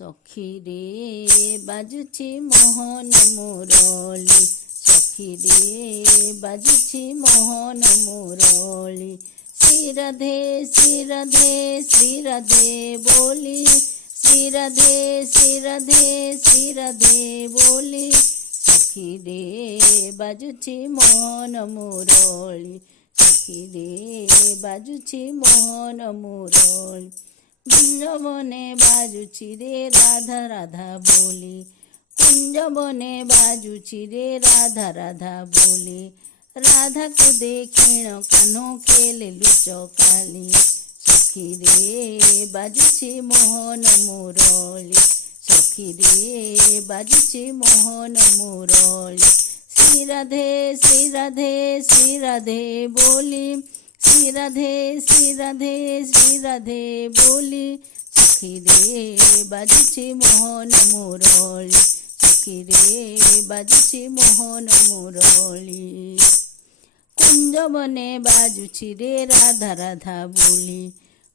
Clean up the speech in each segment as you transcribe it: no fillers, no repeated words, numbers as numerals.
सखी रे बाजुची मोहन मुरली, सखी रे बाजुची मोहन मुरली। श्री राधे श्री राधे श्री राधे बोली, श्री राधे श्री राधे श्री राधे बोली। सखी रे बाजुची मोहन मुरली, सखी रे बाजुची मोहन मुरली। कुंज बने बाजुची रे राधा राधा बोली, कुंज बने बाजुची रे राधा राधा बोली। राधा को देखिण कान्हो खेले लुचकाली, सखी रे बाजुची मोहन मुरली, सखी रे बाजुची मोहन मुरली। श्री राधे श्री राधे श्री राधे बोली, श्री राधे श्री राधे श्री राधे बोली। सखी रे बाजुची मोहन मुरली, सखी रे बाजुची मोहन मुरली। कुंज बने बाजुची रे राधा राधा बोली,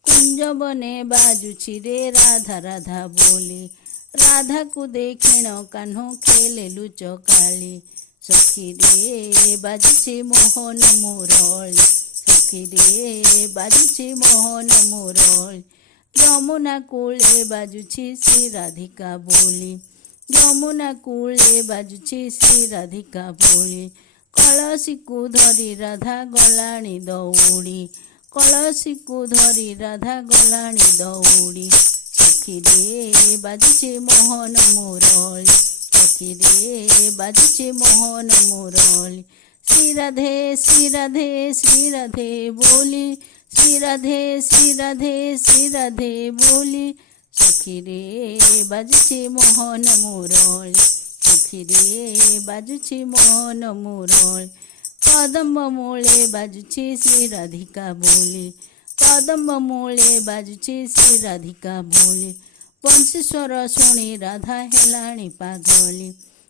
कुंज बने बाजुची रे राधा राधा बोली। राधा को देखिण कान्हो खेले लुचकाली, सखी रे बाजुची मोहन मुरली, सखी रे बाजुची मोहन मुरली। यमुना कूले बाजुची श्री राधिका बोली, यमुना कूले बाजुची श्री राधिका बोली। कलसी को धरी राधा गलाणी दौड़ी, कलसी को धरी राधा गलाणी दौड़ी। सखी रे बाजुची मोहन मुरली, सखी रे बाजुची मोहन मुरली। श्री राधे श्री राधे श्री राधे बोली, श्री राधे श्री राधे श्री राधे बोली। सखी रे बाजुची मोहन मुरली, सखी रे बाजुची मोहन मुरली। कदम्ब मूले बाजुची श्री राधिका बोली, कदम्ब मूले बाजुची श्री राधिका बोली। बंशी स्वर शुणी राधा हेलाणी पागली,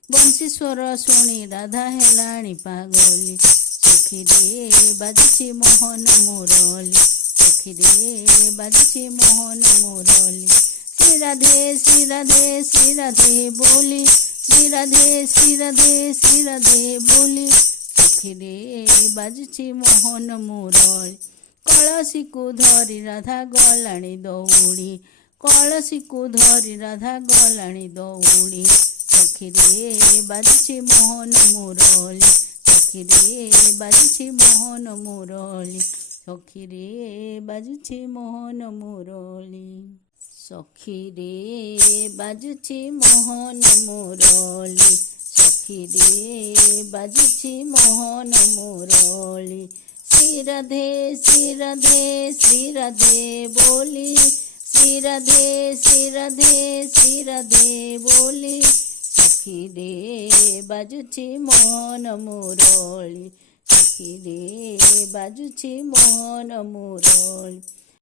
बंशी स्वर शुणी राधा हेलाणी पागली। सखी रे बाजुची मोहन मुरली, सखी रे बाजुची मोहन मुरली। श्री राधे श्री राधे श्री राधे बोली, श्री राधे श्री राधे श्री राधे बोली। सखी रे बाजुची मोहन मुरली। कलसी को धरी राधा गलाणी दौड़ी, कलसी को धरी राधा गलाणी दौड़ी। सखी रे बाजुची मोहन मुरली, सखी रे बाजुची मोहन मुरली, सखी रे बाजुची मोहन मुरली। सखी रे बाजुची मोहन मुरली, सखी रे बाजुची मोहन मुरली। श्री राधे श्री राधे श्री राधे बोली, श्री राधे श्री राधे श्री राधे बोली। सखी रे बाजुची मोहन मुरली, सखी रे बाजुची मोहन मुरली।